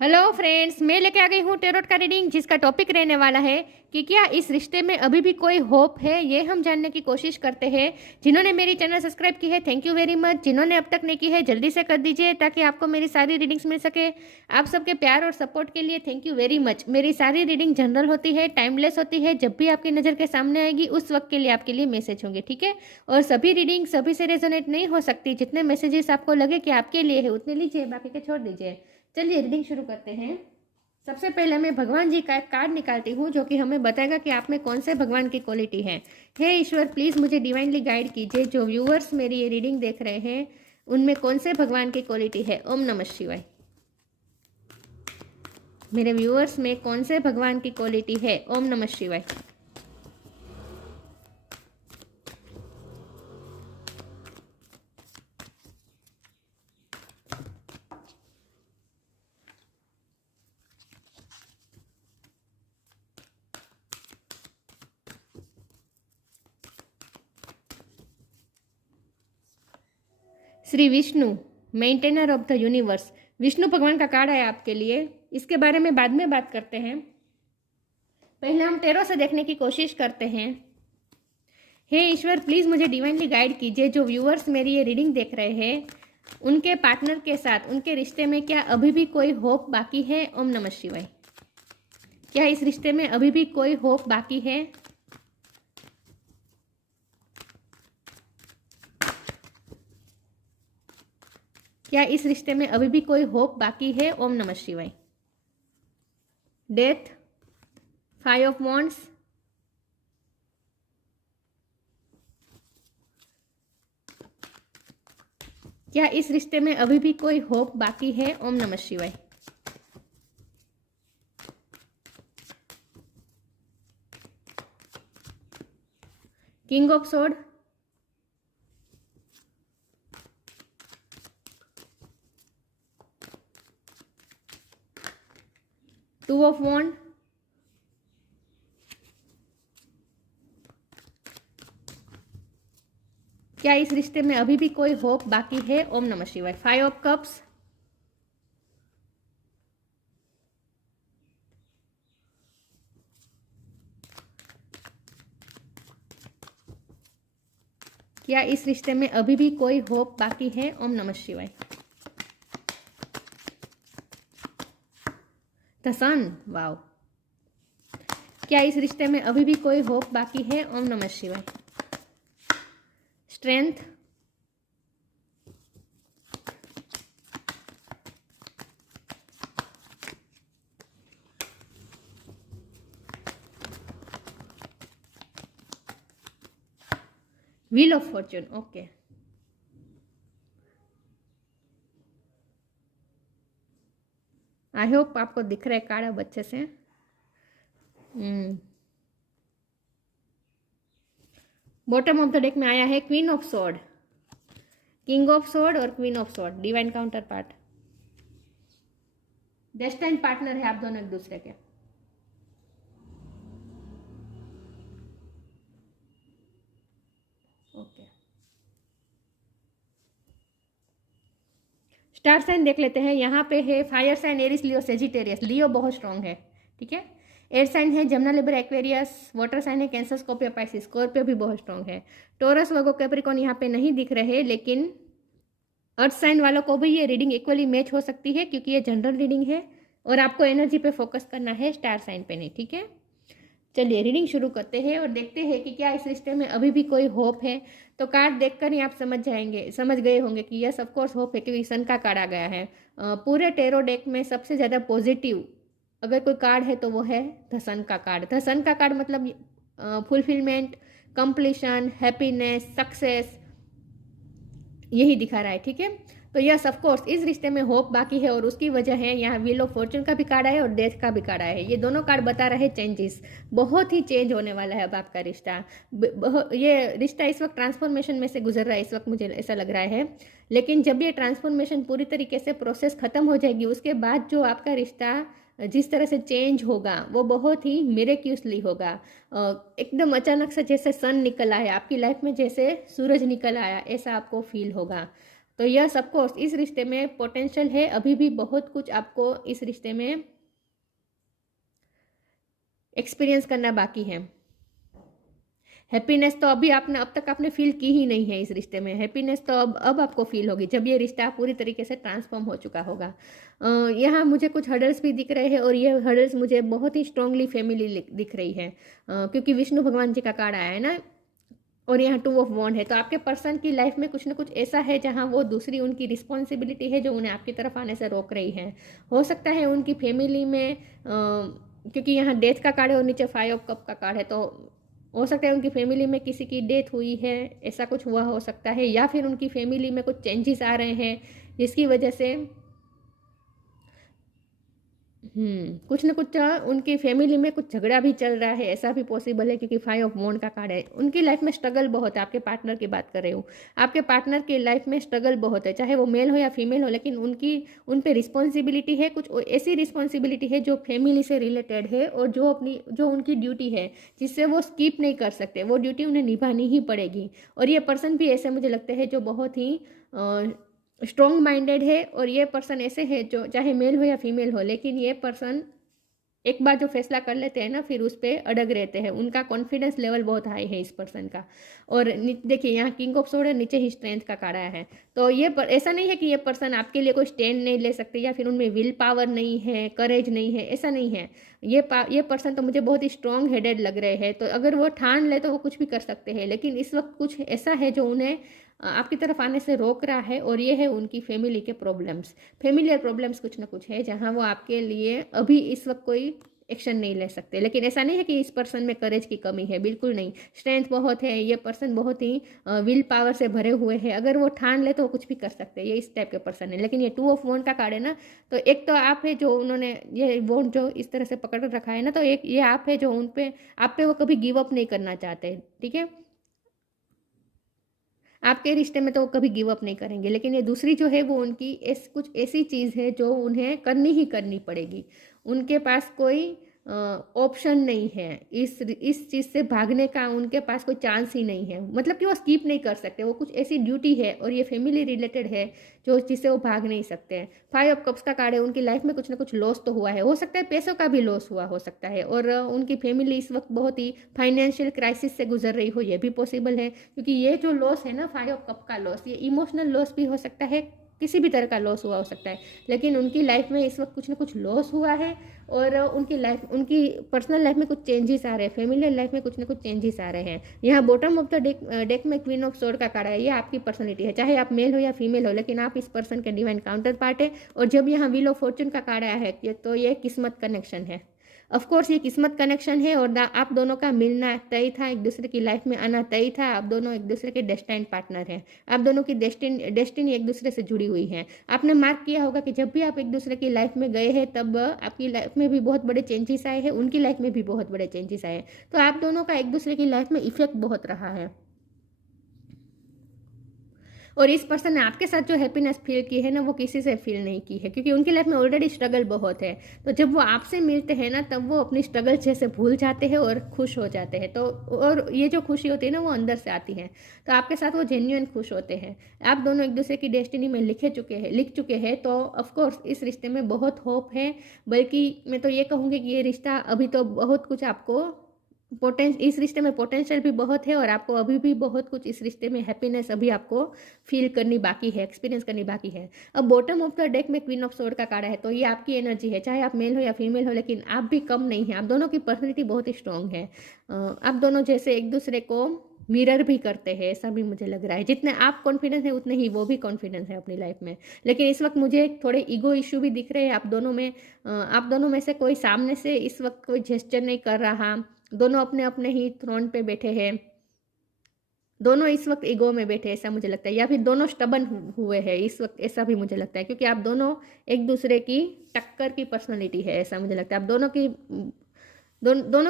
Hello friends, मैं लेके आ गई हूँ टेरोट का रीडिंग, जिसका टॉपिक रहने वाला है कि क्या इस रिश्ते में अभी भी कोई होप है। ये हम जानने की कोशिश करते हैं। जिन्होंने मेरी चैनल सब्सक्राइब की है, थैंक यू वेरी मच। जिन्होंने अब तक नहीं की है, जल्दी से कर दीजिए ताकि आपको मेरी सारी रीडिंग्स मिल सके। आप सबके प्यार और सपोर्ट के लिए थैंक यू वेरी मच। मेरी सारी रीडिंग जनरल होती है, टाइमलेस होती है। जब भी आपकी नज़र के सामने आएगी उस वक्त के लिए आपके लिए मैसेज होंगे, ठीक है। और सभी रीडिंग सभी से रेजोनेट नहीं हो सकती। जितने मैसेजेस आपको लगे कि आपके लिए है उतने लीजिए, बाकी के छोड़ दीजिए। चलिए रीडिंग शुरू करते हैं। सबसे पहले मैं भगवान जी का एक कार्ड निकालती हूँ जो कि हमें बताएगा कि आप में कौन से भगवान की क्वालिटी है। हे ईश्वर, प्लीज़ मुझे डिवाइनली गाइड कीजिए। जो व्यूअर्स मेरी ये रीडिंग देख रहे हैं उनमें कौन से भगवान की क्वालिटी है। ओम नमः शिवाय। मेरे व्यूअर्स में कौन से भगवान की क्वालिटी है। ओम नमः शिवाय। Shri Vishnu, maintainer of the universe. Vishnu भगवान का कार्ड है आपके लिए। इसके बारे में बाद में बात करते हैं। पहले हम टेरो से देखने की कोशिश करते हैं। हे ईश्वर, प्लीज़ मुझे डिवाइनली गाइड कीजिए। जो व्यूअर्स मेरी ये रीडिंग देख रहे हैं उनके पार्टनर के साथ उनके रिश्ते में क्या अभी भी कोई होप बाकी है। ओम नमः शिवाय। क्या इस रिश्ते में अभी भी कोई होप बाकी है। क्या इस रिश्ते में अभी भी कोई होप बाकी है। ओम नमः शिवाय। डेथ, 5 ऑफ वॉन्ड्स, क्या इस रिश्ते में अभी भी कोई होप बाकी है। ओम नमः शिवाय। King of sword, two of wand, क्या इस रिश्ते में अभी भी कोई होप बाकी है। ओम नमः शिवाय। 5 ऑफ कप्स, क्या इस रिश्ते में अभी भी कोई होप बाकी है। ओम नमः शिवाय। The sun, wow. क्या इस रिश्ते में अभी भी कोई होप बाकी है। ओम नमः शिवाय। Strength, wheel of Fortune, okay. I hope आपको दिख रहा है कार्ड अब अच्छे से। बॉटम ऑफ द डेक में आया है queen of sword, king of sword और queen of sword, divine counterpart. Destine partner है आप दोनों एक दूसरे के। ओके, स्टार साइन देख लेते हैं। यहाँ पे है fire sign, Aries, Leo, Sagittarius. Leo बहुत स्ट्रांग है, ठीक है। एयर साइन है जमुना, लिबर, एक्वेरियस। वाटर साइन है कैंसर, स्कॉर्पियो, पाइसिस। स्कॉर्पियो भी बहुत स्ट्रांग है। टोरस, वर्गो, कैप्रिकॉर्न यहाँ पे नहीं दिख रहे, लेकिन अर्थ साइन वालों को भी ये रीडिंग इक्वली मैच हो सकती है क्योंकि ये जनरल रीडिंग है और आपको एनर्जी पे फोकस करना है, स्टार साइन पे नहीं, ठीक है। चलिए रीडिंग शुरू करते हैं और देखते हैं कि क्या इस रिश्ते में अभी भी कोई होप है। तो कार्ड देखकर ही आप समझ गए होंगे कि यस ऑफ कोर्स होप है, क्योंकि सन का कार्ड आ गया है। पूरे टेरो डेक में सबसे ज़्यादा पॉजिटिव अगर कोई कार्ड है तो वो है द सन का कार्ड। द सन का कार्ड मतलब फुलफिलमेंट, कंप्लीशन, हैप्पीनेस, सक्सेस, यही दिखा रहा है, ठीक है। तो यस ऑफ कोर्स इस रिश्ते में होप बाकी है और उसकी वजह है यहाँ व्हील ऑफ फॉर्चून का भी कार्ड है और डेथ का भी कार्ड है। ये दोनों कार्ड बता रहे हैं चेंजेस। बहुत ही चेंज होने वाला है अब आपका रिश्ता। ये रिश्ता इस वक्त ट्रांसफॉर्मेशन में से गुजर रहा है, इस वक्त मुझे ऐसा लग रहा है। लेकिन जब ये ट्रांसफॉर्मेशन पूरी तरीके से प्रोसेस खत्म हो जाएगी उसके बाद जो आपका रिश्ता जिस तरह से चेंज होगा वो बहुत ही मिरेक्यूसली होगा। एकदम अचानक से जैसे सन निकल आया आपकी लाइफ में, जैसे सूरज निकल आया, ऐसा आपको फील होगा। तो यस ऑफकोर्स इस रिश्ते में पोटेंशियल है, अभी भी बहुत कुछ आपको इस रिश्ते में एक्सपीरियंस करना बाकी है। हैप्पीनेस तो अब तक आपने फील की ही नहीं है इस रिश्ते में। हैप्पीनेस तो अब आपको फील होगी जब ये रिश्ता पूरी तरीके से ट्रांसफॉर्म हो चुका होगा। यहाँ मुझे कुछ हर्डल्स भी दिख रहे हैं और ये हर्डल्स मुझे बहुत ही स्ट्रांगली फैमिली दिख रही है, क्योंकि विष्णु भगवान जी का कार्ड आया है ना, और यहाँ 2 ऑफ वॉन्ड है। तो आपके पर्सन की लाइफ में कुछ ना कुछ ऐसा है जहाँ वो दूसरी उनकी रिस्पॉन्सिबिलिटी है जो उन्हें आपकी तरफ आने से रोक रही है। हो सकता है उनकी फैमिली में क्योंकि यहाँ डेथ का कार्ड है और नीचे 5 ऑफ कप का कार्ड है, तो हो सकता है उनकी फैमिली में किसी की डेथ हुई है, ऐसा कुछ हुआ हो सकता है, या फिर उनकी फैमिली में कुछ चेंजेस आ रहे हैं जिसकी वजह से कुछ ना कुछ उनकी फैमिली में कुछ झगड़ा भी चल रहा है, ऐसा भी पॉसिबल है, क्योंकि 5 ऑफ वॉन्ड का कार्ड है। उनकी लाइफ में स्ट्रगल बहुत है। आपके पार्टनर की बात कर रही हूँ, आपके पार्टनर की लाइफ में स्ट्रगल बहुत है, चाहे वो मेल हो या फीमेल हो, लेकिन उन पे रिस्पॉन्सिबिलिटी है, कुछ ऐसी रिस्पॉन्सिबिलिटी है जो फैमिली से रिलेटेड है और जो उनकी ड्यूटी है जिससे वो स्किप नहीं कर सकते, वो ड्यूटी उन्हें निभानी ही पड़ेगी। और ये पर्सन भी ऐसे मुझे लगते हैं जो बहुत ही स्ट्रॉन्ग माइंडेड है, और ये पर्सन ऐसे है जो चाहे मेल हो या फीमेल हो, लेकिन ये पर्सन एक बार जो फैसला कर लेते हैं ना फिर उस पर अड़ग रहते हैं। उनका कॉन्फिडेंस लेवल बहुत हाई है इस पर्सन का। और देखिए यहाँ किंग ऑफ सोर्ड है, नीचे ही स्ट्रेंथ का कार्ड आया है। तो ऐसा नहीं है कि ये पर्सन आपके लिए कोई स्टैंड नहीं ले सकते या फिर उनमें विल पावर नहीं है, करेज नहीं है, ऐसा नहीं है। ये पर्सन तो मुझे बहुत ही स्ट्रॉन्ग हेडेड लग रहे हैं। तो अगर वो ठान ले तो वो कुछ भी कर सकते हैं, लेकिन इस वक्त कुछ ऐसा है जो उन्हें आपकी तरफ आने से रोक रहा है, और ये है उनकी फैमिली के प्रॉब्लम्स। फैमिलियर प्रॉब्लम्स कुछ ना कुछ है जहाँ वो आपके लिए अभी इस वक्त कोई एक्शन नहीं ले सकते। लेकिन ऐसा नहीं है कि इस पर्सन में करेज की कमी है, बिल्कुल नहीं। स्ट्रेंथ बहुत है, ये पर्सन बहुत ही विल पावर से भरे हुए हैं। अगर वो ठान ले तो वो कुछ भी कर सकते हैं, ये इस टाइप के पर्सन है। लेकिन ये 2 ऑफ वॉन्ड का कार्ड है ना, तो एक तो आप है जो उन्होंने ये वॉन्ड जो इस तरह से पकड़ रखा है ना, तो एक ये आप है जो आप पे वो कभी गिव अप नहीं करना चाहते, ठीक है। आपके रिश्ते में तो वो कभी गिव अप नहीं करेंगे, लेकिन ये दूसरी जो है वो उनकी कुछ ऐसी चीज़ है जो उन्हें करनी ही करनी पड़ेगी। उनके पास कोई ऑप्शन नहीं है, इस चीज़ से भागने का उनके पास कोई चांस ही नहीं है। मतलब कि वो स्किप नहीं कर सकते, वो कुछ ऐसी ड्यूटी है और ये फैमिली रिलेटेड है जो जिससे वो भाग नहीं सकते हैं। 5 ऑफ कप्स का कार्ड है, उनकी लाइफ में कुछ ना कुछ लॉस तो हुआ है, हो सकता है पैसों का भी लॉस हुआ हो सकता है, और उनकी फैमिली इस वक्त बहुत ही फाइनेंशियल क्राइसिस से गुजर रही हो, ये भी पॉसिबल है। क्योंकि ये जो लॉस है ना 5 ऑफ कप का लॉस, ये इमोशनल लॉस भी हो सकता है, किसी भी तरह का लॉस हुआ हो सकता है, लेकिन उनकी लाइफ में इस वक्त कुछ ना कुछ लॉस हुआ है, और उनकी पर्सनल लाइफ में कुछ चेंजेस आ रहे हैं, फैमिली लाइफ में कुछ ना कुछ चेंजेस आ रहे हैं। यहाँ बॉटम ऑफ द डेक में क्वीन ऑफ सोर्ड का कार्ड है, ये आपकी पर्सनैलिटी है, चाहे आप मेल हो या फीमेल हो, लेकिन आप इस पर्सन के डिवाइन काउंटर पार्ट है। और जब यहाँ व्हील ऑफ फॉर्चून का कार्ड आया है तो ये किस्मत कनेक्शन है। ऑफकोर्स ये किस्मत कनेक्शन है, और आप दोनों का मिलना तय था, एक दूसरे की लाइफ में आना तय था। आप दोनों एक दूसरे के डेस्टाइन पार्टनर हैं, आप दोनों की डेस्टिनी एक दूसरे से जुड़ी हुई है। आपने मार्क किया होगा कि जब भी आप एक दूसरे की लाइफ में गए हैं तब आपकी लाइफ में भी बहुत बड़े चेंजेस आए हैं, उनकी लाइफ में भी बहुत बड़े चेंजेस आए हैं। तो आप दोनों का एक दूसरे की लाइफ में इफेक्ट बहुत रहा है। और इस पर्सन ने आपके साथ जो हैप्पीनेस फील की है ना, वो किसी से फील नहीं की है, क्योंकि उनकी लाइफ में ऑलरेडी स्ट्रगल बहुत है। तो जब वो आपसे मिलते हैं ना, तब वो अपनी स्ट्रगल जैसे भूल जाते हैं और खुश हो जाते हैं। तो और ये जो खुशी होती है ना, वो अंदर से आती है। तो आपके साथ वो जेन्युइन खुश होते हैं। आप दोनों एक दूसरे की डेस्टिनी में लिख चुके हैं। तो ऑफकोर्स इस रिश्ते में बहुत होप है, बल्कि मैं तो ये कहूँगी कि ये रिश्ता अभी तो बहुत कुछ आपको इस रिश्ते में पोटेंशियल भी बहुत है, और आपको अभी भी बहुत कुछ इस रिश्ते में हैप्पीनेस अभी आपको फील करनी बाकी है, एक्सपीरियंस करनी बाकी है। अब बॉटम ऑफ द डेक में क्वीन ऑफ सोर्ड का कार्ड है, तो ये आपकी एनर्जी है, चाहे आप मेल हो या फीमेल हो, लेकिन आप भी कम नहीं है। आप दोनों की पर्सनैलिटी बहुत ही स्ट्रांग है। आप दोनों जैसे एक दूसरे को मिरर भी करते हैं, ऐसा भी मुझे लग रहा है। जितने आप कॉन्फिडेंस है उतने ही वो भी कॉन्फिडेंस है अपनी लाइफ में। लेकिन इस वक्त मुझे थोड़े ईगो इशू भी दिख रहे हैं आप दोनों में से कोई सामने से इस वक्त कोई जेस्चर नहीं कर रहा। दोनों अपने अपने ही थ्रोन पे बैठे हैं, दोनों इस वक्त ईगो में बैठे, ऐसा मुझे लगता है, या फिर दोनों स्टबन हुए हैं इस वक्त, ऐसा भी मुझे लगता है। क्योंकि आप दोनों एक दूसरे की टक्कर की पर्सनैलिटी है, ऐसा मुझे लगता है। आप दोनों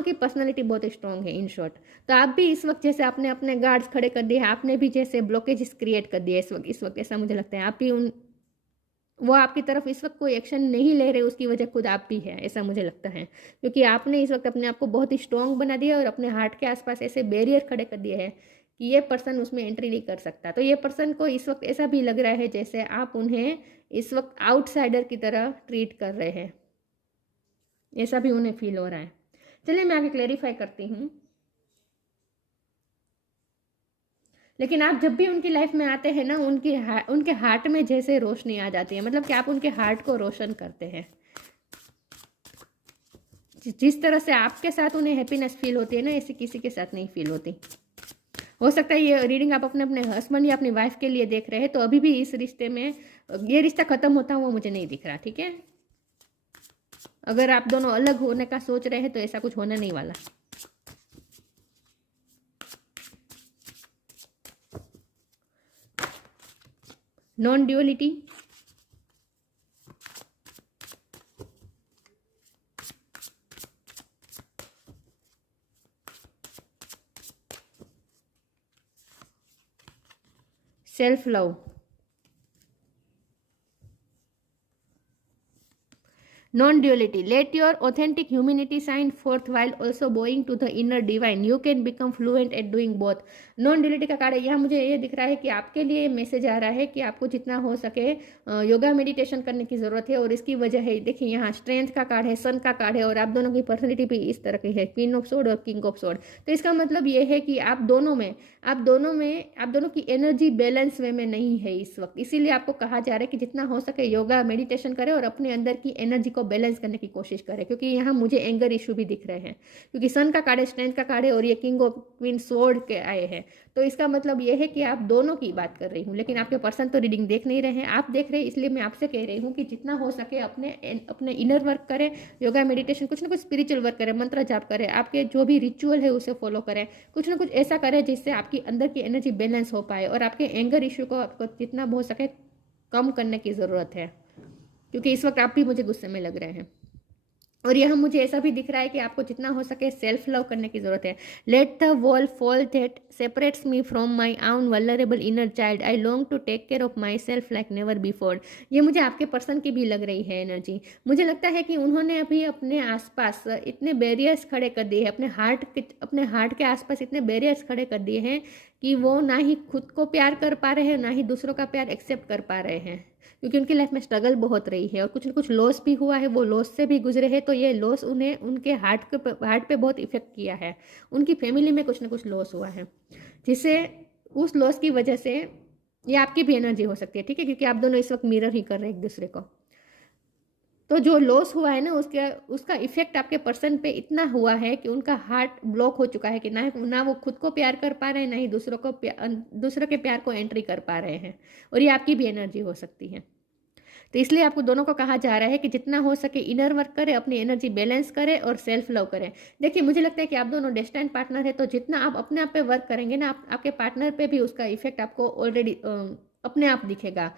की पर्सनैलिटी बहुत स्ट्रांग है इन शॉर्ट। तो आप भी इस वक्त जैसे आपने अपने गार्ड्स खड़े कर दिए, आपने भी जैसे ब्लॉकेजेस क्रिएट कर दिए इस वक्त ऐसा मुझे लगता है। आप भी वो आपकी तरफ इस वक्त कोई एक्शन नहीं ले रहे, उसकी वजह खुद आप भी है, ऐसा मुझे लगता है। क्योंकि आपने इस वक्त अपने आप को बहुत ही स्ट्रांग बना दिया और अपने हार्ट के आसपास ऐसे बैरियर खड़े कर दिए हैं कि ये पर्सन उसमें एंट्री नहीं कर सकता। तो ये पर्सन को इस वक्त ऐसा भी लग रहा है जैसे आप उन्हें इस वक्त आउटसाइडर की तरह ट्रीट कर रहे हैं, ऐसा भी उन्हें फील हो रहा है। चलिए मैं आगे क्लेरिफाई करती हूँ। लेकिन आप जब भी उनकी लाइफ में आते हैं ना, उनके हार्ट में जैसे रोशनी आ जाती है, मतलब कि आप उनके हार्ट को रोशन करते हैं। जिस तरह से आपके साथ उन्हें हैप्पीनेस फील होती है ना, ऐसी किसी के साथ नहीं फील होती। हो सकता है ये रीडिंग आप अपने अपने हस्बैंड या अपनी वाइफ के लिए देख रहे हैं, तो अभी भी इस रिश्ते में ये रिश्ता खत्म होता हुआ मुझे नहीं दिख रहा, ठीक है। अगर आप दोनों अलग होने का सोच रहे हैं तो ऐसा कुछ होने नहीं वाला। Non duality, self love, non-duality. Let your authentic humanity shine forth while also bowing to the inner divine. You can become fluent at doing both. non-duality का कार्ड है। यहाँ मुझे ये दिख रहा है कि आपके लिए मैसेज आ रहा है कि आपको जितना हो सके योगा मेडिटेशन करने की ज़रूरत है। और इसकी वजह है, देखिए यहाँ स्ट्रेंथ का कार्ड है, सन का कार्ड है, और आप दोनों की पर्सनैलिटी भी इस तरह की है, क्वीन ऑफ सोर्ड और किंग ऑफ सोर्ड। तो इसका मतलब ये है कि आप दोनों की एनर्जी बैलेंस वे में नहीं है इस वक्त। इसीलिए आपको कहा जा रहा है कि जितना हो सके योगा मेडिटेशन करें और अपने अंदर की एनर्जी को बैलेंस करने की कोशिश करें। क्योंकि यहाँ मुझे एंगर इशू भी दिख रहे हैं, क्योंकि सन का कार्ड है, स्ट्रेंथ का कार्ड है, और ये किंग ऑफ क्वीन सोर्ड के आए हैं। तो इसका मतलब ये है कि आप दोनों की बात कर रही हूँ, लेकिन आपके पर्सन तो रीडिंग देख नहीं रहे हैं, आप देख रहे हैं। इसलिए मैं आपसे कह रही हूँ कि जितना हो सके अपने इनर वर्क करें, योगा मेडिटेशन, कुछ ना कुछ स्पिरिचुअल वर्क करें, मंत्र जाप करें, आपके जो भी रिचुअल है उसे फॉलो करें, कुछ ना कुछ ऐसा करें जिससे आपकी अंदर की एनर्जी बैलेंस हो पाए। और आपके एंगर इशू को आपको जितना हो सके कम करने की ज़रूरत है, क्योंकि इस वक्त आप भी मुझे गुस्से में लग रहे हैं। और यह मुझे ऐसा भी दिख रहा है कि आपको जितना हो सके सेल्फ लव करने की ज़रूरत है। Let the wall fall that separates me from my own vulnerable inner child, I long to take care of myself like never before. ये मुझे आपके पर्सन की भी लग रही है एनर्जी। मुझे लगता है कि उन्होंने अभी अपने आसपास इतने बैरियर्स खड़े कर दिए हैं, अपने हार्ट के आसपास इतने बैरियर्स खड़े कर दिए हैं कि वो ना ही खुद को प्यार कर पा रहे हैं, ना ही दूसरों का प्यार एक्सेप्ट कर पा रहे हैं। क्योंकि उनकी लाइफ में स्ट्रगल बहुत रही है और कुछ ना कुछ लॉस भी हुआ है, वो लॉस से भी गुजरे हैं। तो ये लॉस उन्हें उनके हार्ट पे बहुत इफेक्ट किया है। उनकी फैमिली में कुछ ना कुछ लॉस हुआ है, जिससे उस लॉस की वजह से ये आपकी भी एनर्जी हो सकती है, ठीक है, क्योंकि आप दोनों इस वक्त मिरर ही कर रहे हैं एक दूसरे को। तो जो लॉस हुआ है ना, उसका इफेक्ट आपके पर्सन पे इतना हुआ है कि उनका हार्ट ब्लॉक हो चुका है कि ना वो खुद को प्यार कर पा रहे हैं, ना ही दूसरों के प्यार को एंट्री कर पा रहे हैं। और ये आपकी भी एनर्जी हो सकती है। तो इसलिए आपको दोनों को कहा जा रहा है कि जितना हो सके इनर वर्क करें, अपनी एनर्जी बैलेंस करें और सेल्फ लव करें। देखिए मुझे लगता है कि आप दोनों डेस्टाइन्ड पार्टनर है, तो जितना आप अपने आप पे वर्क करेंगे ना, आपके पार्टनर पे भी उसका इफेक्ट आपको ऑलरेडी अपने आप दिखेगा।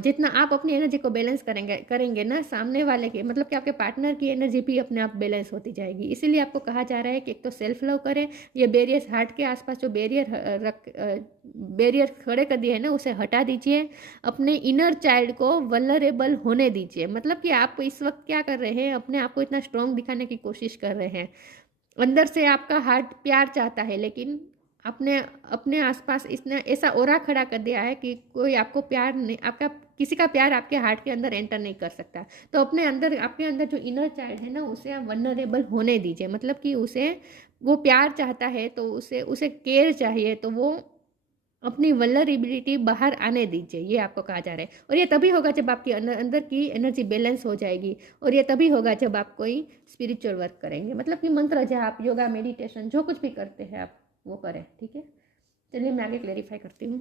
जितना आप अपनी एनर्जी को बैलेंस करेंगे ना, सामने वाले की, मतलब कि आपके पार्टनर की एनर्जी भी अपने आप बैलेंस होती जाएगी। इसीलिए आपको कहा जा रहा है कि एक तो सेल्फ लव करें, ये बैरियर्स, हार्ट के आसपास जो बैरियर खड़े कर दिए हैं ना, उसे हटा दीजिए। अपने इनर चाइल्ड को वल्नरेबल होने दीजिए। मतलब कि आप इस वक्त क्या कर रहे हैं, अपने आप को इतना स्ट्रॉन्ग दिखाने की कोशिश कर रहे हैं। अंदर से आपका हार्ट प्यार चाहता है, लेकिन अपने अपने आसपास इसने ऐसा ओरा खड़ा कर दिया है कि कोई आपको प्यार नहीं, आपका किसी का प्यार आपके हार्ट के अंदर एंटर नहीं कर सकता। तो आपके अंदर जो इनर चाइल्ड है ना, उसे आप वल्नरेबल होने दीजिए। मतलब कि वो प्यार चाहता है, तो उसे केयर चाहिए, तो वो अपनी वल्नरेबिलिटी बाहर आने दीजिए। ये आपको कहा जा रहा है। और ये तभी होगा जब आपकी अंदर की एनर्जी बैलेंस हो जाएगी। और ये तभी होगा जब आप कोई स्पिरिचुअल वर्क करेंगे, मतलब कि मंत्र जाप, योगा, मेडिटेशन, जो कुछ भी करते हैं आप वो करें, ठीक है। चलिए मैं आगे क्लेरिफाई करती हूँ।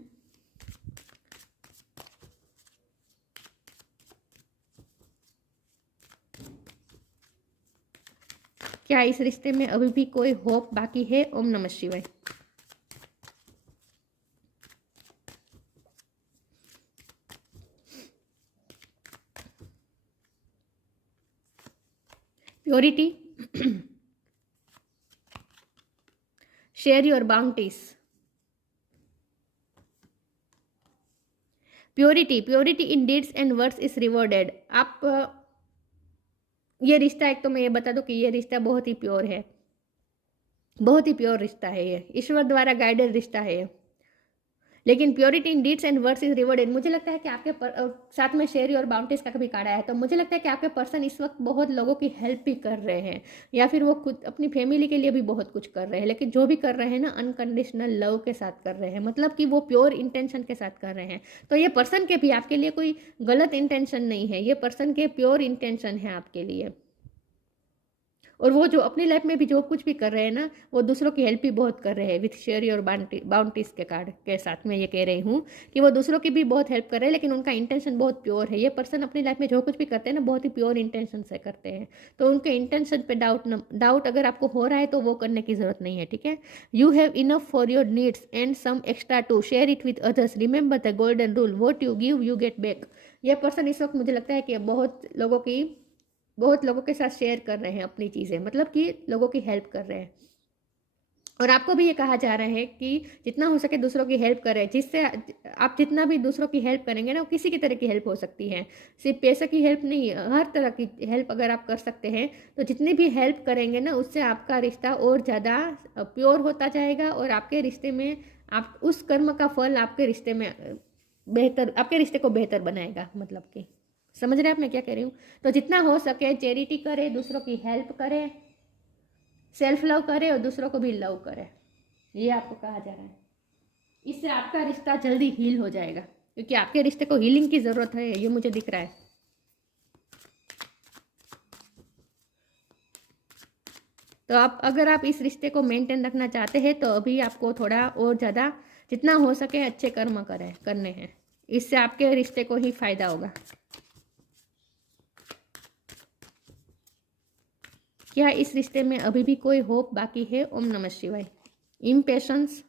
क्या इस रिश्ते में अभी भी कोई होप बाकी है? ओम नमः शिवाय। Purity, share your bounties. Purity in deeds and words is rewarded. आप ये रिश्ता, एक तो मैं ये बता दूं कि ये रिश्ता बहुत ही प्योर है, बहुत ही प्योर रिश्ता है। ये ईश्वर द्वारा गाइडेड रिश्ता है। लेकिन purity in deeds and words is rewarded. मुझे लगता है कि आपके साथ में शेरी और बाउंटीज का कभी कार्ड आया है, तो मुझे लगता है कि आपके पर्सन इस वक्त बहुत लोगों की हेल्प भी कर रहे हैं, या फिर वो खुद अपनी फैमिली के लिए भी बहुत कुछ कर रहे हैं, लेकिन जो भी कर रहे हैं ना अनकंडीशनल लव के साथ कर रहे हैं, मतलब कि वो प्योर इंटेंशन के साथ कर रहे हैं। तो ये पर्सन के भी आपके लिए कोई गलत इंटेंशन नहीं है, ये पर्सन के प्योर इंटेंशन है आपके लिए। और वो जो अपनी लाइफ में भी जो कुछ भी कर रहे हैं ना, वो दूसरों की हेल्प भी बहुत कर रहे हैं विथ शेयरी और बाउंटीज के कार्ड के साथ मैं ये कह रही हूँ कि वो दूसरों की भी बहुत हेल्प कर रहे हैं, लेकिन उनका इंटेंशन बहुत प्योर है। ये पर्सन अपनी लाइफ में जो कुछ भी करते हैं ना बहुत ही प्योर इंटेंशन से करते हैं, तो उनके इंटेंशन पे डाउट अगर आपको हो रहा है तो वो करने की जरूरत नहीं है, ठीक है। You have enough for your needs and some extra to share it with others, remember the golden rule, what you give you get back. ये पर्सन इस वक्त मुझे लगता है कि बहुत लोगों के साथ शेयर कर रहे हैं अपनी चीज़ें, मतलब कि लोगों की हेल्प कर रहे हैं। और आपको भी ये कहा जा रहा है कि जितना हो सके दूसरों की हेल्प करें, जिससे आप जितना भी दूसरों की हेल्प करेंगे ना, वो किसी की तरह की हेल्प हो सकती है, सिर्फ पैसे की हेल्प नहीं, हर तरह की हेल्प अगर आप कर सकते हैं तो जितनी भी हेल्प करेंगे ना उससे आपका रिश्ता और ज़्यादा प्योर होता जाएगा, और आपके रिश्ते में आप उस कर्म का फल आपके रिश्ते में आपके रिश्ते को बेहतर बनाएगा। मतलब कि समझ रहे हैं आप मैं क्या कह रही हूँ। तो जितना हो सके चैरिटी करे, दूसरों की हेल्प करे, सेल्फ लव करे और दूसरों को भी लव करे, ये आपको कहा जा रहा है। इससे आपका रिश्ता जल्दी हील हो जाएगा, क्योंकि आपके रिश्ते को हीलिंग की ज़रूरत है, ये मुझे दिख रहा है। तो अगर आप इस रिश्ते को मेंटेन रखना चाहते हैं तो अभी आपको थोड़ा और ज़्यादा जितना हो सके अच्छे कर्म करने हैं, इससे आपके रिश्ते को ही फायदा होगा। क्या इस रिश्ते में अभी भी कोई होप बाकी है? ओम नमः शिवाय। इम्पेशंस,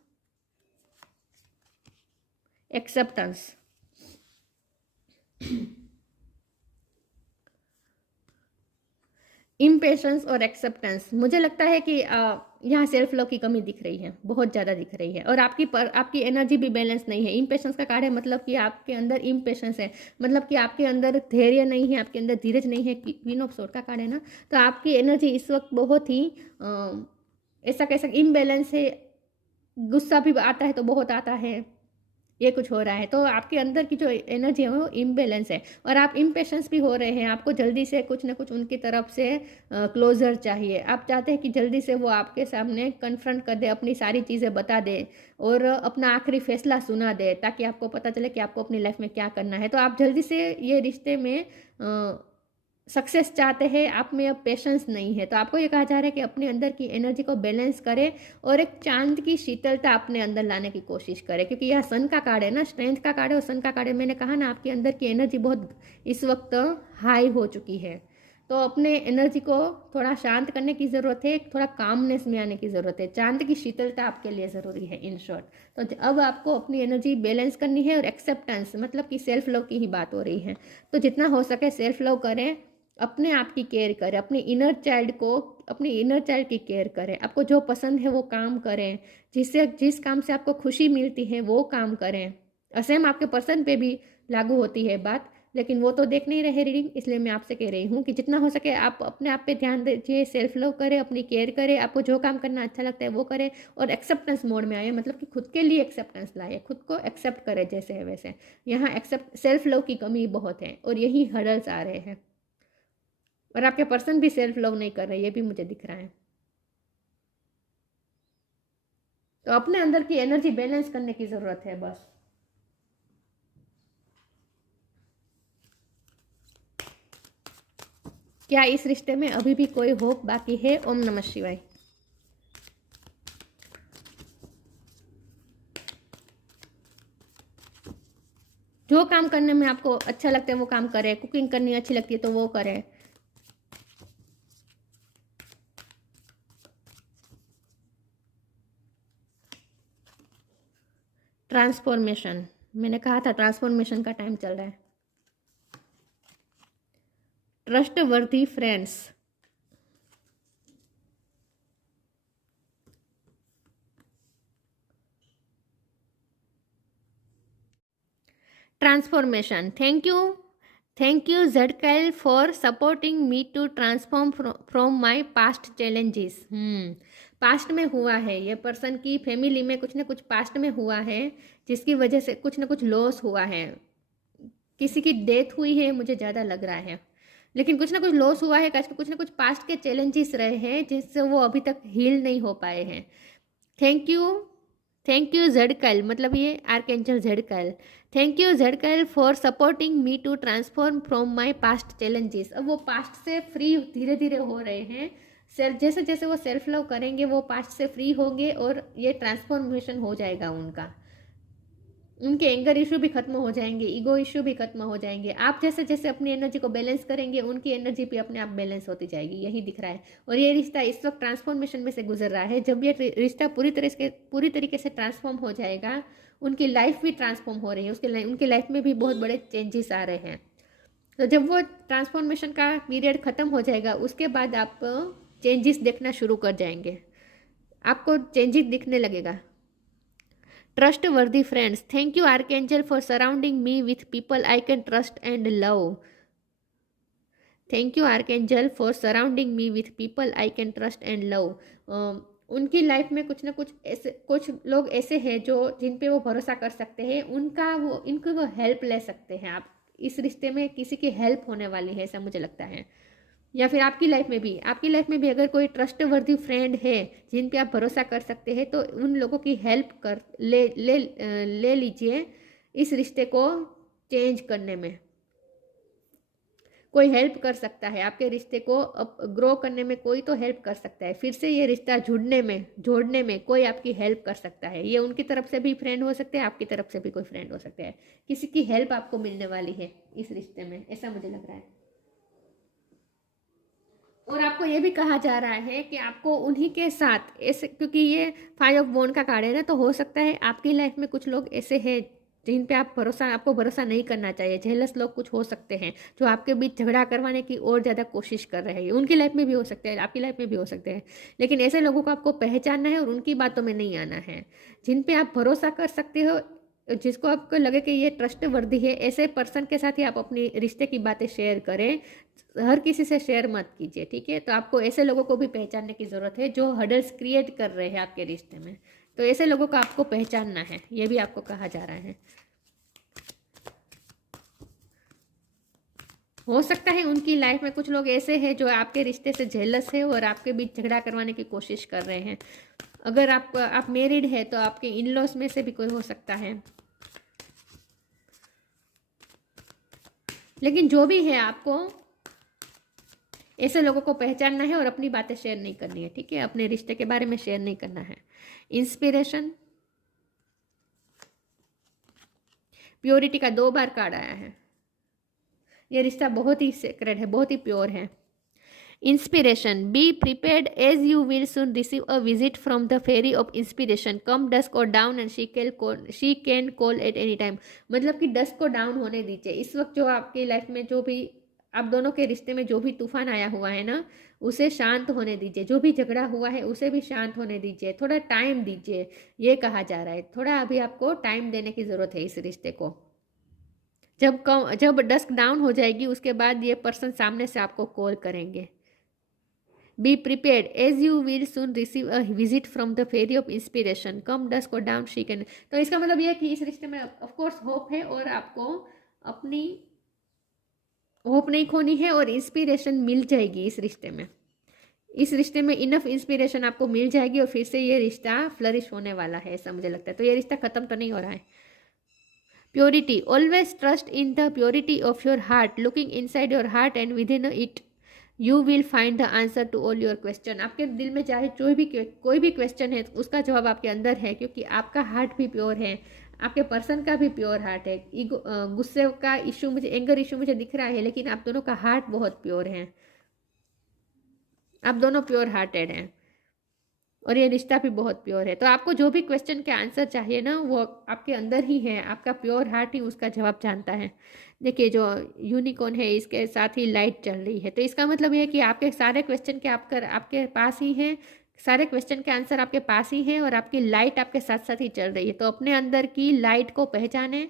एक्सेप्टेंस, इम्पेशंस और एक्सेप्टेंस। मुझे लगता है कि यहाँ सेल्फ लव की कमी दिख रही है, बहुत ज़्यादा दिख रही है, और आपकी एनर्जी भी बैलेंस नहीं है। इम्पेशंस का कार्ड है, मतलब कि आपके अंदर इम्पेशंस है, मतलब कि आपके अंदर धैर्य नहीं है, आपके अंदर धीरज नहीं है। क्वीन ऑफ सोर्ड का कार्ड है ना, तो आपकी एनर्जी इस वक्त बहुत ही ऐसा कैसा इम्बैलेंस है। गुस्सा भी आता है तो बहुत आता है, ये कुछ हो रहा है, तो आपके अंदर की जो एनर्जी है वो इम्बैलेंस है, और आप इम्पेशंस भी हो रहे हैं। आपको जल्दी से कुछ ना कुछ उनकी तरफ से क्लोजर चाहिए, आप चाहते हैं कि जल्दी से वो आपके सामने कन्फ्रंट कर दे, अपनी सारी चीज़ें बता दे और अपना आखिरी फैसला सुना दे, ताकि आपको पता चले कि आपको अपनी लाइफ में क्या करना है। तो आप जल्दी से ये रिश्ते में सक्सेस चाहते हैं, आप में अब पेशेंस नहीं है। तो आपको ये कहा जा रहा है कि अपने अंदर की एनर्जी को बैलेंस करें और एक चांद की शीतलता अपने अंदर लाने की कोशिश करें, क्योंकि यह सन का कार्ड है ना, स्ट्रेंथ का कार्ड है और सन का कार्ड है। मैंने कहा ना आपके अंदर की एनर्जी बहुत इस वक्त हाई हो चुकी है, तो अपने एनर्जी को थोड़ा शांत करने की ज़रूरत है, थोड़ा कामनेस में आने की ज़रूरत है। चांद की शीतलता आपके लिए ज़रूरी है इन शॉर्ट। तो अब आपको अपनी एनर्जी बैलेंस करनी है, और एक्सेप्टेंस मतलब कि सेल्फ लव की ही बात हो रही है, तो जितना हो सके सेल्फ लव करें, अपने आप की केयर करें, अपने इनर चाइल्ड की केयर करें, आपको जो पसंद है वो काम करें, जिस काम से आपको खुशी मिलती है वो काम करें। सेम आपके पर्सन पे भी लागू होती है बात, लेकिन वो तो देख नहीं रहे रीडिंग, इसलिए मैं आपसे कह रही हूँ कि जितना हो सके आप अपने आप पे ध्यान दीजिए, सेल्फ लव करें, अपनी केयर करें, आपको जो काम करना अच्छा लगता है वो करें, और एक्सेप्टेंस मोड में आए, मतलब कि खुद के लिए एक्सेप्टेंस लाए, खुद को एक्सेप्ट करें जैसे है वैसे। यहाँ सेल्फ लव की कमी बहुत है और यही हर्डल्स आ रहे हैं, और आपके पर्सन भी सेल्फ लव नहीं कर रहे, ये भी मुझे दिख रहा है। तो अपने अंदर की एनर्जी बैलेंस करने की जरूरत है बस। क्या इस रिश्ते में अभी भी कोई होप बाकी है? ओम नमः शिवाय। जो काम करने में आपको अच्छा लगता है वो काम करें, कुकिंग करनी अच्छी लगती है तो वो करें। ट्रांसफॉर्मेशन, मैंने कहा था ट्रांसफॉर्मेशन का टाइम चल रहा है। Trustworthy friends, transformation, thank you thank you ZKL for supporting me to transform from my past challenges. Past में हुआ है, ये पर्सन की फैमिली में कुछ ना कुछ पास्ट में हुआ है, जिसकी वजह से कुछ ना कुछ लॉस हुआ है। किसी की डेथ हुई है मुझे ज़्यादा लग रहा है, लेकिन कुछ ना कुछ लॉस हुआ है, कुछ ना कुछ पास्ट के चैलेंजेस रहे हैं जिससे वो अभी तक हील नहीं हो पाए हैं। थैंक यू ZKL, मतलब ये archangel ZKL। Thank you ZKL for supporting me to transform from my past challenges. अब वो पास्ट से फ्री धीरे धीरे हो रहे हैं। जैसे जैसे वो सेल्फ लव करेंगे वो पास्ट से फ्री होंगे और ये ट्रांसफॉर्मेशन हो जाएगा उनका। उनके एंगर इशू भी खत्म हो जाएंगे, ईगो इशू भी खत्म हो जाएंगे। आप जैसे जैसे अपनी एनर्जी को बैलेंस करेंगे उनकी एनर्जी भी अपने आप बैलेंस होती जाएगी, यही दिख रहा है। और ये रिश्ता इस वक्त ट्रांसफॉर्मेशन में से गुजर रहा है। जब ये रिश्ता पूरी तरीके से ट्रांसफॉर्म हो जाएगा, उनकी लाइफ भी ट्रांसफॉर्म हो रही है, उनकी लाइफ में भी बहुत बड़े चेंजेस आ रहे हैं। तो जब वो ट्रांसफॉर्मेशन का पीरियड ख़त्म हो जाएगा उसके बाद आप चेंजेस देखना शुरू कर जाएंगे, आपको चेंजेस दिखने लगेगा। ट्रस्ट वर्दी friends, thank you archangel for surrounding me with people I can trust and love. Thank you archangel for surrounding me with people I can trust and love. उनकी लाइफ में कुछ ना कुछ लोग ऐसे हैं जो जिन पे वो भरोसा कर सकते हैं, इनको वो हेल्प ले सकते हैं। आप इस रिश्ते में किसी की हेल्प होने वाली है ऐसा मुझे लगता है। या फिर आपकी लाइफ में भी अगर कोई ट्रस्ट वर्दी फ्रेंड है जिन पे आप भरोसा कर सकते हैं, तो उन लोगों की हेल्प कर ले लीजिए इस रिश्ते को चेंज करने में। कोई हेल्प कर सकता है आपके रिश्ते को अब ग्रो करने में, कोई तो हेल्प कर सकता है। फिर से ये रिश्ता जोड़ने में कोई आपकी हेल्प कर सकता है। ये उनकी तरफ से भी फ्रेंड हो सकते हैं, आपकी तरफ से भी कोई फ्रेंड हो सकता है। किसी की हेल्प आपको मिलने वाली है इस रिश्ते में, ऐसा मुझे लग रहा है। और आपको ये भी कहा जा रहा है कि आपको उन्हीं के साथ ऐसे, क्योंकि ये 5 ऑफ वॉन्ड का कार्ड है ना, तो हो सकता है आपकी लाइफ में कुछ लोग ऐसे हैं जिन पे आपको भरोसा नहीं करना चाहिए। जेलस लोग कुछ हो सकते हैं जो आपके बीच झगड़ा करवाने की और ज़्यादा कोशिश कर रहे हैं। उनकी लाइफ में भी हो सकते हैं, आपकी लाइफ में भी हो सकते हैं, लेकिन ऐसे लोगों को आपको पहचानना है और उनकी बातों में नहीं आना है। जिन पे आप भरोसा कर सकते हो, जिसको आपको लगे कि ये ट्रस्ट वर्दी है, ऐसे पर्सन के साथ ही आप अपनी रिश्ते की बातें शेयर करें। हर किसी से शेयर मत कीजिए, ठीक है। तो आपको ऐसे लोगों को भी पहचानने की ज़रूरत है जो हर्डल्स क्रिएट कर रहे हैं आपके रिश्ते में। तो ऐसे लोगों को आपको पहचानना है, ये भी आपको कहा जा रहा है। हो सकता है उनकी लाइफ में कुछ लोग ऐसे हैं जो आपके रिश्ते से जेलस है और आपके बीच झगड़ा करवाने की कोशिश कर रहे हैं। अगर आप मैरिड है तो आपके इन लॉस में से भी कोई हो सकता है। लेकिन जो भी है, आपको ऐसे लोगों को पहचानना है और अपनी बातें शेयर नहीं करनी है, ठीक है। अपने रिश्ते के बारे में शेयर नहीं करना है। इंस्पिरेशन, प्योरिटी का 2 बार कार्ड आया है। ये रिश्ता बहुत ही सेक्रेट है, बहुत ही प्योर है। Inspiration, be prepared as you will soon receive a visit from the fairy of inspiration, come dusk और dawn and she can call at any time. मतलब कि डस्क को डाउन होने दीजिए। इस वक्त जो आपकी लाइफ में जो भी आप दोनों के रिश्ते में जो भी तूफान आया हुआ है ना, उसे शांत होने दीजिए। जो भी झगड़ा हुआ है उसे भी शांत होने दीजिए, थोड़ा टाइम दीजिए, ये कहा जा रहा है। थोड़ा अभी आपको टाइम देने की ज़रूरत है इस रिश्ते को। जब डस्क डाउन हो जाएगी उसके बाद ये पर्सन सामने से आपको कॉल करेंगे। Be prepared as you will soon receive a visit from the fairy of inspiration, come dusk और डाउन शी कैन। तो इसका मतलब यह है कि इस रिश्ते में ऑफकोर्स होप है और आपको अपनी होप नहीं खोनी है और इंस्पिरेशन मिल जाएगी इस रिश्ते में। इस रिश्ते में इनफ इंस्पिरेशन आपको मिल जाएगी और फिर से ये रिश्ता फ्लरिश होने वाला है, ऐसा मुझे लगता है। तो ये रिश्ता खत्म तो नहीं हो रहा है। Purity, always trust in the purity of your heart, looking inside your heart and within it you will find the answer to all your question. आपके दिल में चाहे कोई भी क्वेश्चन है उसका जवाब आपके अंदर है, क्योंकि आपका हार्ट भी प्योर है, आपके पर्सन का भी प्योर हार्ट है। ईगो गुस्से का इशू मुझे, एंगर इशू मुझे दिख रहा है, लेकिन आप दोनों का हार्ट बहुत प्योर है। आप दोनों प्योर हार्टेड हैं और ये रिश्ता भी बहुत प्योर है। तो आपको जो भी क्वेश्चन के आंसर चाहिए ना, वो आपके अंदर ही है। आपका प्योर हार्ट ही उसका जवाब जानता है। देखिए, जो यूनिकॉर्न है इसके साथ ही लाइट चल रही है, तो इसका मतलब ये है कि आपके सारे क्वेश्चन के आपके पास ही हैं, सारे क्वेश्चन के आंसर आपके पास ही हैं और आपकी लाइट आपके साथ साथ ही चल रही है। तो अपने अंदर की लाइट को पहचानें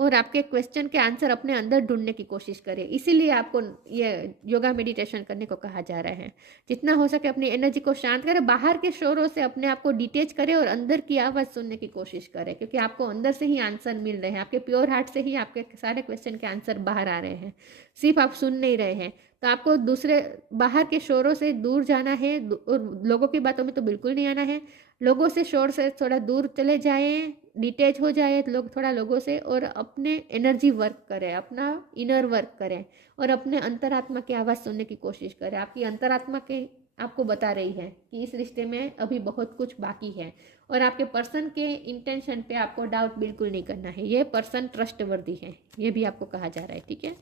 और आपके क्वेश्चन के आंसर अपने अंदर ढूंढने की कोशिश करें। इसीलिए आपको ये योगा मेडिटेशन करने को कहा जा रहा है। जितना हो सके अपनी एनर्जी को शांत करें, बाहर के शोरों से अपने आप को डिटेच करें और अंदर की आवाज़ सुनने की कोशिश करें, क्योंकि आपको अंदर से ही आंसर मिल रहे हैं। आपके प्योर हार्ट से ही आपके सारे क्वेश्चन के आंसर बाहर आ रहे हैं, सिर्फ आप सुन नहीं रहे हैं। तो आपको दूसरे बाहर के शोरों से दूर जाना है और लोगों की बातों में तो बिल्कुल नहीं आना है। लोगों से, शोर से थोड़ा दूर चले जाएं, डिटेच हो जाए लोग थोड़ा लोगों से, और अपने एनर्जी वर्क करें, अपना इनर वर्क करें और अपने अंतरात्मा की आवाज़ सुनने की कोशिश करें। आपकी अंतरात्मा के आपको बता रही है कि इस रिश्ते में अभी बहुत कुछ बाकी है, और आपके पर्सन के इंटेंशन पे आपको डाउट बिल्कुल नहीं करना है। ये पर्सन ट्रस्टवर्दी है, ये भी आपको कहा जा रहा है। ठीक है,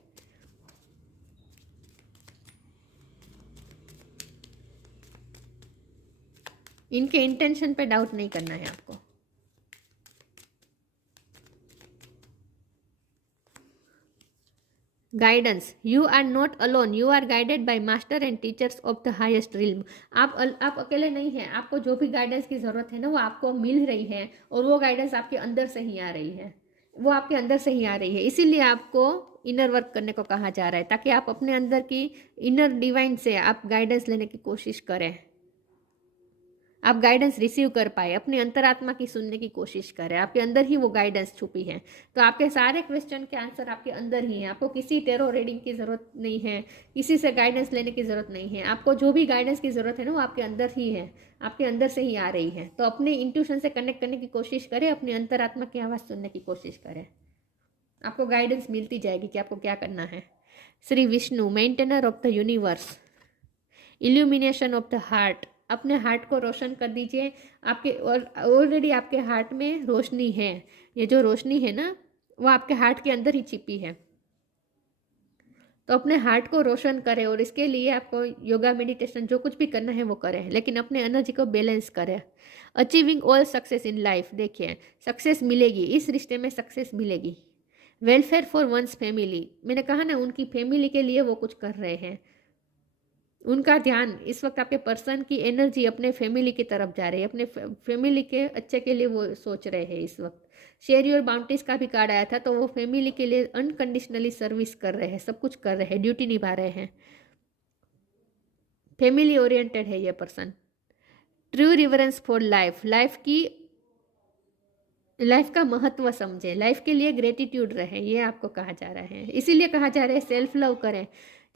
इनके इंटेंशन पे डाउट नहीं करना है आपको। Guidance, you are not alone, you are guided by master and teachers of the highest realm. आप अकेले नहीं हैं। आपको जो भी गाइडेंस की ज़रूरत है ना, वो आपको मिल रही है, और वो गाइडेंस आपके अंदर से ही आ रही है, वो आपके अंदर से ही आ रही है। इसीलिए आपको इनर वर्क करने को कहा जा रहा है, ताकि आप अपने अंदर की इनर डिवाइन से आप गाइडेंस लेने की कोशिश करें, आप गाइडेंस रिसीव कर पाए, अपनी अंतरात्मा की सुनने की कोशिश करें। आपके अंदर ही वो गाइडेंस छुपी है। तो आपके सारे क्वेश्चन के आंसर आपके अंदर ही हैं। आपको किसी टेरो रीडिंग की ज़रूरत नहीं है, किसी से गाइडेंस लेने की ज़रूरत नहीं है। आपको जो भी गाइडेंस की ज़रूरत है ना, वो आपके अंदर ही है, आपके अंदर से ही आ रही है। तो अपने इंट्यूशन से कनेक्ट करने की कोशिश करें, अपनी अंतरात्मा की आवाज़ सुनने की कोशिश करें, आपको गाइडेंस मिलती जाएगी कि आपको क्या करना है। Shri Vishnu, maintainer of the universe, illumination of the heart, अपने हार्ट को रोशन कर दीजिए। आपके ऑलरेडी आपके हार्ट में रोशनी है। ये जो रोशनी है ना, वो आपके हार्ट के अंदर ही छिपी है। तो अपने हार्ट को रोशन करें, और इसके लिए आपको योगा मेडिटेशन जो कुछ भी करना है वो करें, लेकिन अपने एनर्जी को बैलेंस करें। Achieving all success in life, देखिए सक्सेस मिलेगी, इस रिश्ते में सक्सेस मिलेगी। वेलफेयर फॉर वंस फैमिली, मैंने कहा ना, उनकी फैमिली के लिए वो कुछ कर रहे हैं। उनका ध्यान इस वक्त आपके पर्सन की एनर्जी अपने फैमिली की तरफ जा रही है, अपने फैमिली के अच्छे के लिए वो सोच रहे हैं इस वक्त। शेयर योर बाउंड्रीज का भी कार्ड आया था, तो वो फैमिली के लिए अनकंडीशनली सर्विस कर रहे हैं, सब कुछ कर रहे हैं, ड्यूटी निभा रहे हैं। फैमिली ओरिएंटेड है ये person. True reverence for life, life का महत्व समझे, लाइफ के लिए ग्रेटिट्यूड रहे, ये आपको कहा जा रहा है। इसीलिए कहा जा रहा है सेल्फ लव करें,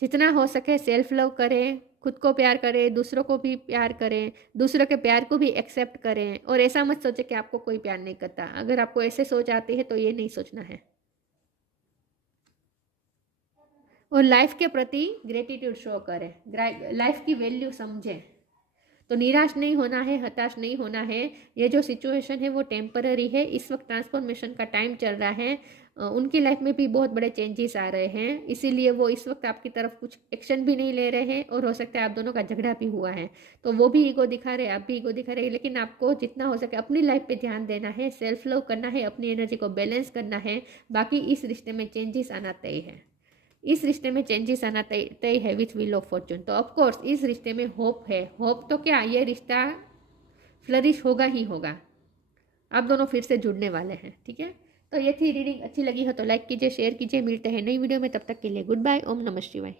जितना हो सके सेल्फ लव करें, खुद को प्यार करें, दूसरों को भी प्यार करें, दूसरों के प्यार को भी एक्सेप्ट करें। और ऐसा मत सोचे कि आपको कोई प्यार नहीं करता। अगर आपको ऐसे सोच आती है तो ये नहीं सोचना है। और लाइफ के प्रति ग्रेटिट्यूड शो करें, लाइफ की वैल्यू समझें। तो निराश नहीं होना है, हताश नहीं होना है। ये जो सिचुएशन है वो टेम्पररी है। इस वक्त ट्रांसफॉर्मेशन का टाइम चल रहा है। उनकी लाइफ में भी बहुत बड़े चेंजेस आ रहे हैं, इसीलिए वो इस वक्त आपकी तरफ कुछ एक्शन भी नहीं ले रहे हैं, और हो सकता है आप दोनों का झगड़ा भी हुआ है। तो वो भी ईगो दिखा रहे हैं, आप भी ईगो दिखा रहे हैं। लेकिन आपको जितना हो सके अपनी लाइफ पे ध्यान देना है, सेल्फ लव करना है, अपनी एनर्जी को बैलेंस करना है। बाकी इस रिश्ते में चेंजेस आना तय है, इस रिश्ते में चेंजेस आना तय है विथ व्हील ऑफ फॉर्चून। तो ऑफकोर्स इस रिश्ते में होप है। होप तो क्या, ये रिश्ता फ्लरिश होगा ही होगा। आप दोनों फिर से जुड़ने वाले हैं। ठीक है, तो ये थी रीडिंग। अच्छी लगी हो तो लाइक कीजिए, शेयर कीजिए। मिलते हैं नई वीडियो में, तब तक के लिए गुड बाय। ओम नमः शिवाय।